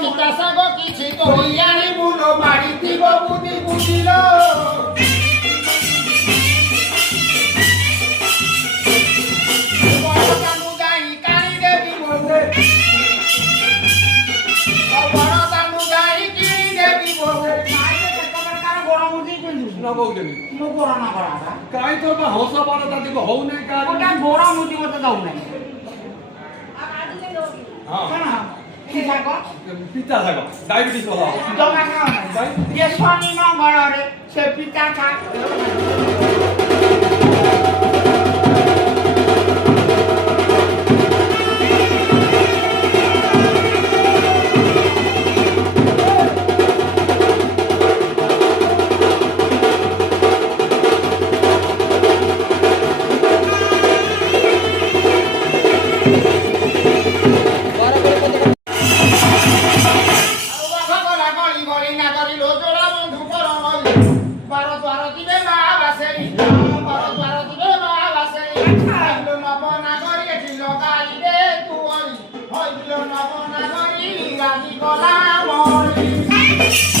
পিতা সাগ কিছু কইয়ানি বুনো মারিতিব বুদ্ধি বুঝিল काय तो बा हौसा बारा दादी को होऊ नाही का कोटा गोरा मुठी मत जाऊ नाही हां की सागो पिता सागो डायबिटीज वाला दवा खा ये स्वामी मंगळ रे से पिता खा Hoy lo no van a morir, y la Nicolás morir.